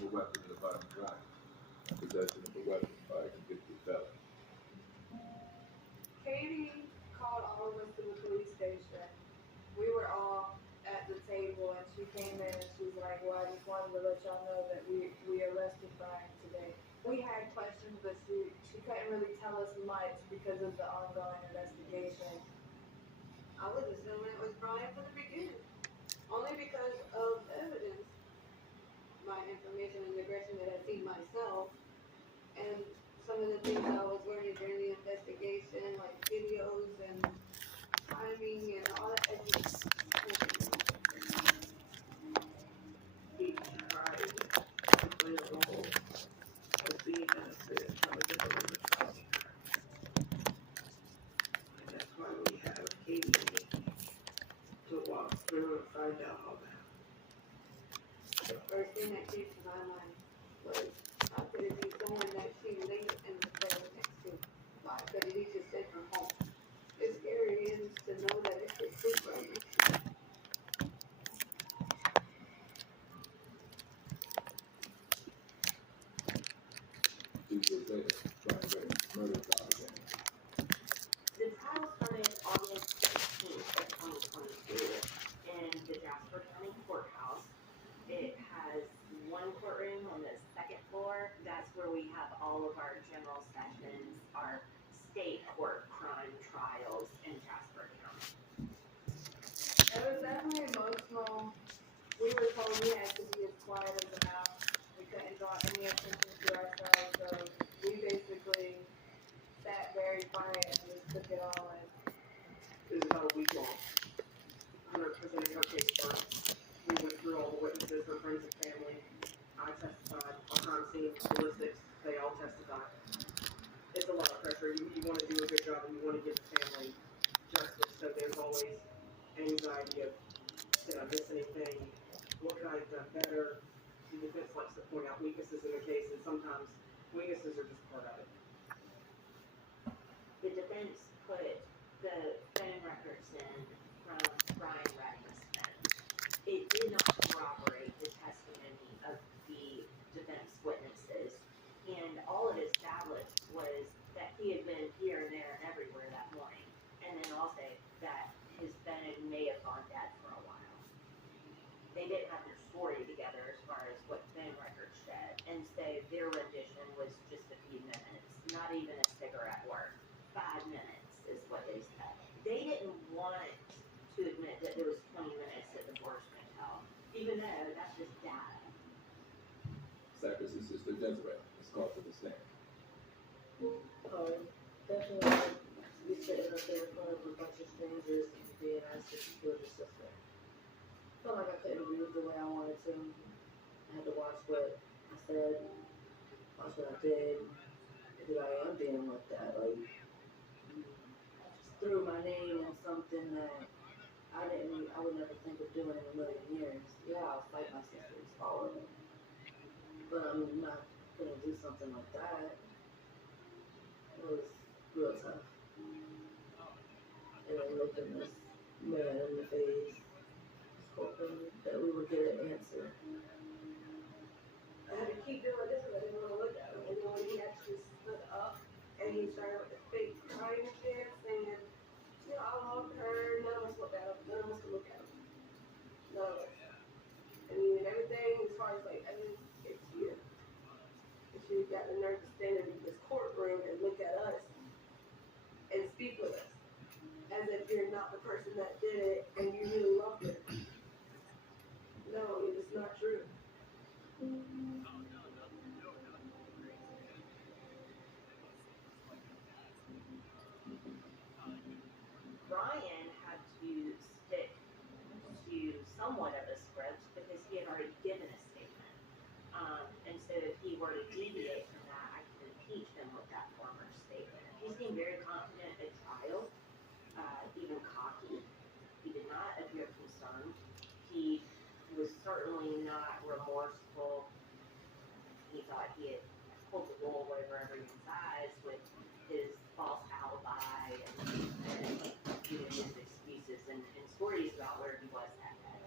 a weapon in a violent crime. Possession of a weapon by a convicted felon. Katie called all of us to the police station. We were all at the table, and she came in and she's like, "Well, I just wanted to let y'all know that we arrested Brian today." We had questions, but she couldn't really tell us much because of the ongoing investigation. I was assuming it was Brian from the beginning, only because of the evidence, my information and aggression that I've seen myself, and some of the things I was learning during the investigation, like videos and timing and all that extra He tried to play the role of being innocent from a different felony. And that's why we have Katie to walk through and find out all that. the first thing that came to my mind was, how could it be someone that she laid in the bed next to? Why couldn't he just send her home? As scary it is to know that it could sleep right next to you. Tuesday later, Brian Reddy's murder trial began. The trial started August 16th of 2022 in the Jasper County Courthouse. It has one courtroom on the second floor. That's where we have all of our general sessions, our state court crime trials in Jasper County. It was definitely emotional. We were told we had to be as quiet as a mouse. We couldn't draw any attention to ourselves, so we basically sat very quiet and just took it all in. It was about a week long. Hunter presented her case first. We went through all the witnesses, her friends and family. I testified. Our crime scene, ballistics, they all testified. It's a lot of pressure. You want to do a good job and you want to give the family justice. So there's always anxiety of, did I miss anything? What could I have done better? The defense likes to point out weaknesses in the case, and sometimes weaknesses are just part of it. The defense put the phone records in from Brian Reddy's phone. It did not corroborate the testimony of the defense witnesses, and all it established was that he had been here and there and everywhere that morning, and then also that his phone may have gone dead for a while. They didn't have their story together as far as what phone records said, and so their rendition was just a few minutes, not even a cigarette worth. 5 minutes is what they said. They didn't want to admit that there was 20 minutes at the Boris Motel, even though that's just data. Cypress's sister Desiree is called to the stand. Definitely be sitting up there in front of a bunch of strangers and being asked if you killed your sister. Felt like I couldn't breathe the way I wanted to. I had to watch what I said, watch what I did, and here I am being looked at. Like, I just threw my name in something that I would never think of doing in a million years. Yeah, I'll fight my sisters, all of them. But I'm not gonna do something like that. It was real tough. And then looking this man in the face, just hoping that we would get an answer. I had to keep doing this because I didn't want to look at him. And then when he actually stood up and he started with the fake crying again, saying, you know, I love her, none of us look at him, none of us can look at him. None of us. I mean, and everything as far as like evidence, it's here. But you got the nerve to stand in this courtroom and look at us and speak with us as if you're not the person that did it and you really loved her. No, it is not true. Brian had to stick to somewhat of a script because he had already given a statement. And so if he were to deviate from that, I could impeach him with that former statement. He seemed very confident at trial, even cocky. He did not appear concerned. He was certainly not remorseful. He thought he had pulled the wool over everyone's eyes with his false alibi and his excuses and stories about where he was that day.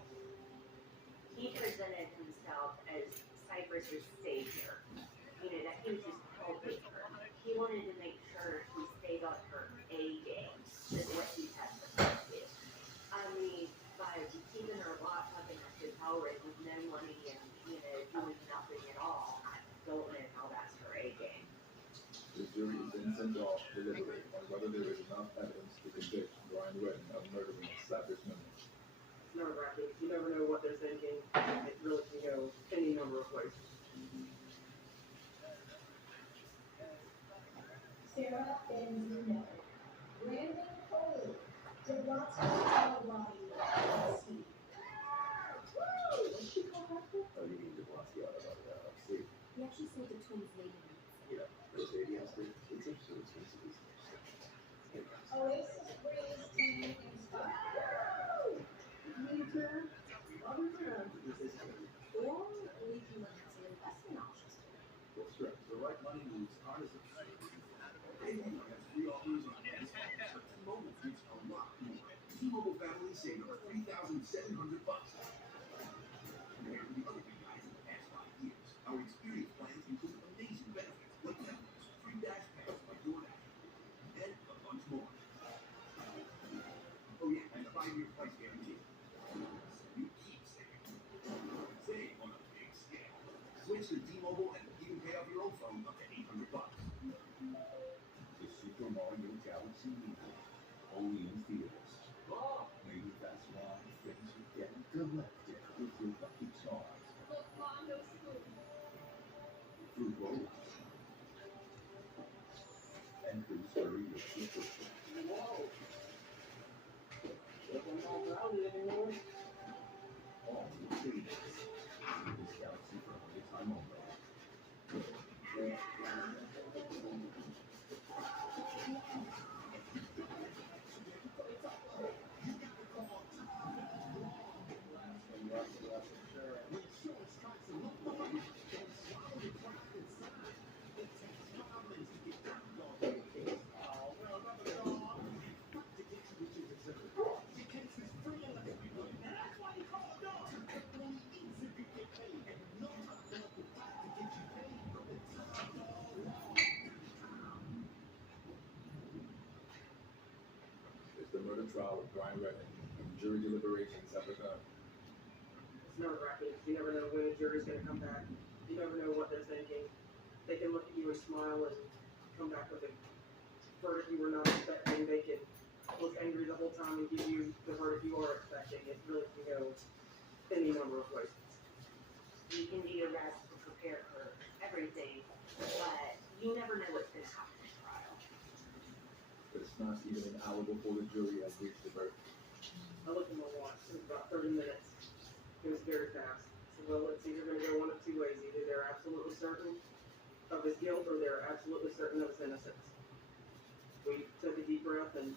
He presented himself as Cypress Chris's savior. You know, that he was just helping her. He wanted to make sure she stayed on her A game, is what he testified to. I mean, by keeping her locked up in a hotel room with no money and, you know, doing nothing at all, I don't know how that's her A game. The jury is then sent off to deliberate on whether there is enough evidence to convict Brian Redden of murdering Savage Mendez. It's nerve-wracking. You never know what they're thinking. It really can go any number of ways. Sarah Benzino, Brandon Cole, Devontae Talwani, Steve. What's she called her? Oh, you mean Devontae out of see? He actually said the twins' name. Yeah, those ADS things, it's so expensive. Oasis Breeze, Tammy, and Scott. Or we can look at some investment options. Well, sure, the right money moves hard as a T-Mobile family saved over $3,700. Compared to the other big guys in the past 5 years, our experience plans include amazing benefits like Netflix, free dash pass by DoorDash, and a bunch more. Oh yeah, and a 5-year price guarantee. So you keep saving. Save on a big scale. Switch to T-Mobile and even pay off your old phone up to $800. The Super Mario Galaxy movie, only in theaters. Maybe that's why things are getting collected with your lucky charms. Look, Mom, no school. Through both. And through Surrey with Super. Whoa. Doesn't know Brownie anymore. All the theaters. See this galaxy for a limited time only. It's the murder trial of Brian Redden, and jury deliberations have begun. It's nerve-wracking. You never know when a jury's gonna come back. You never know what they're thinking. They can look at you and smile and come back with a verdict you were not expecting. They can look angry the whole time and give you the verdict you are expecting. It really can go any number of ways. You can do your best to prepare for everything, but you never know what's going to happen in trial. But it's not even an hour before the jury has reached the verdict. I looked at my watch. It was about 30 minutes. It was very fast. So, well, it's either going to go one of two ways. Either they're absolutely certain of his guilt or they're absolutely certain of his innocence. We took a deep breath and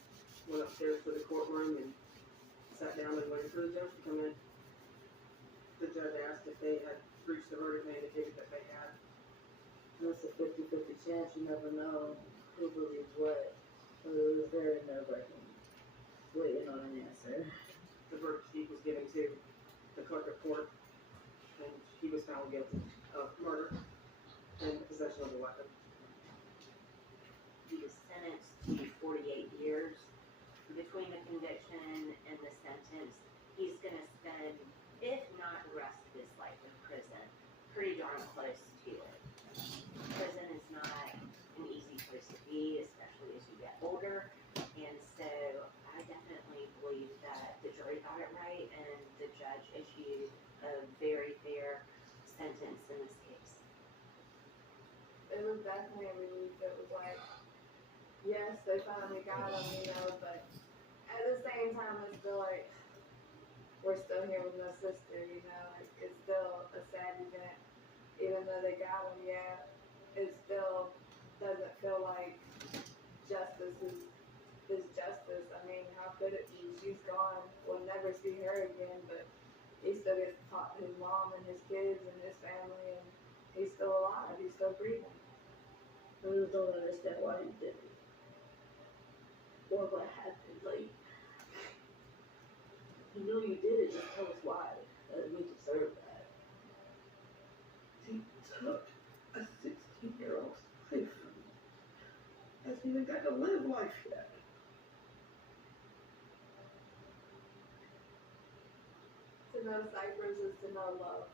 went upstairs to the courtroom and sat down and waited for the judge to come in. The judge asked if they had reached the verdict and they indicated that they had. That's a 50-50 chance. You never know who believes what. So it was very nerve-wracking. Waiting on an answer. The verdict sheet was given to the clerk of court and he was found guilty of murder and possession of a weapon. He was sentenced to 48 years. Between the conviction and the sentence, he's going to spend, if not the rest of his life in prison, pretty darn close to it. Prison is not an easy place to be, especially as you get older. And so I definitely believe that the jury got it right and the judge issued a very fair sentence in this case. It was definitely a relief. It was like, yes, they finally got him, you know, but at the same time, it's still like, we're still here with my sister, you know, like, it's still a sad event. Even though they got him, yeah, it still doesn't feel like justice is justice. I mean, how could it be? She's gone. We'll never see her again, but he still gets taught his mom and his kids and his family, and he's still alive. He's still breathing. I just don't understand why he did it. Or what happened. Like, you know you did it, just tell us why. We deserve that. See, took a 16-year-old's life from me. Hasn't even got to live life yet. To know Cypress is to know love.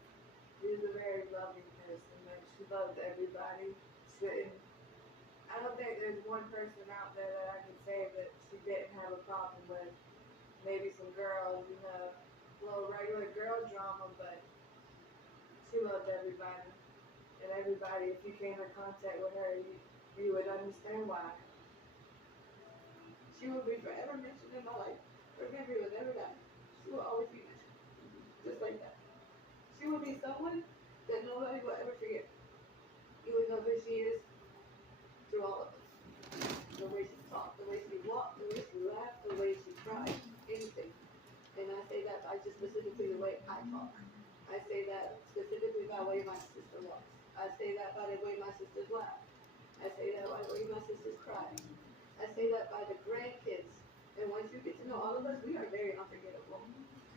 She's a very loving person, and she loves everybody. I don't think there's one person out there that I can say that she didn't have a problem with. Maybe some girls, you know, a little regular girl drama, but she loved everybody. And everybody, if you came in contact with her, you would understand why. She will be forever mentioned in my life. Her memory will never die. She will always be mentioned. Just like that. She will be someone that nobody will ever forget. You would know who she is through all of us. The way she talked, the way she walked, the way she laughed, the way she cried, anything. And I say that by just specifically the way I talk. I say that specifically by the way my sister walks. I say that by the way my sisters laugh. I say that by the way my sisters cry. I say that by the grandkids. And once you get to know all of us, we are very unforgettable.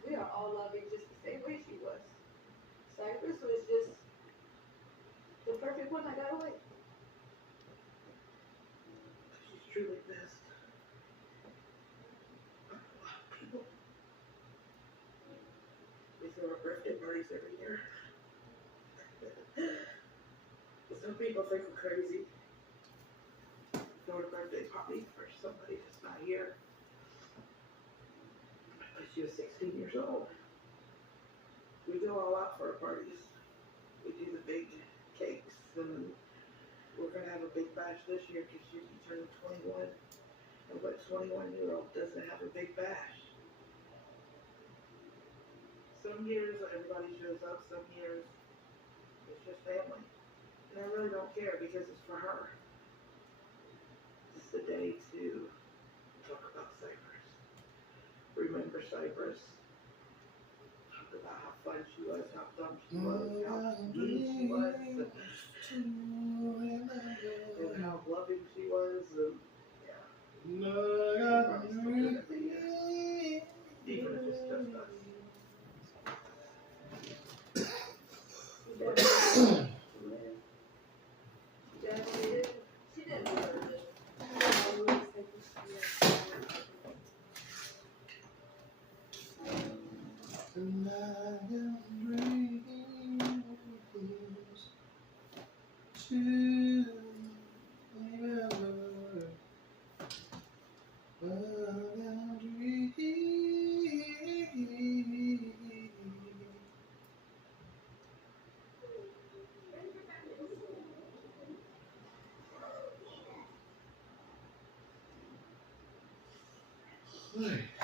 We are all loving just the same way she was. Cypress was just the perfect one that got away. She's truly missed by a lot of people. We throw our birthday parties every year. Some people think we're crazy. Throwing a birthday party for somebody that's not here. But she was 16 years old. We go all out for our parties. We do the big cakes, and we're gonna have a big bash this year because she'll be turning 21. And what 21-year-old doesn't have a big bash? Some years everybody shows up, some years it's just family. And I really don't care because it's for her. It's the day to talk about Cypress. Remember Cypress. Talk about how fun she was, how dumb she was, how mean she was, and how loving she was, and yeah. Probably still good at the end, even if it's just us. She definitely did. She didn't deserve it. And I am dreaming to remember. I am dreaming. Hey.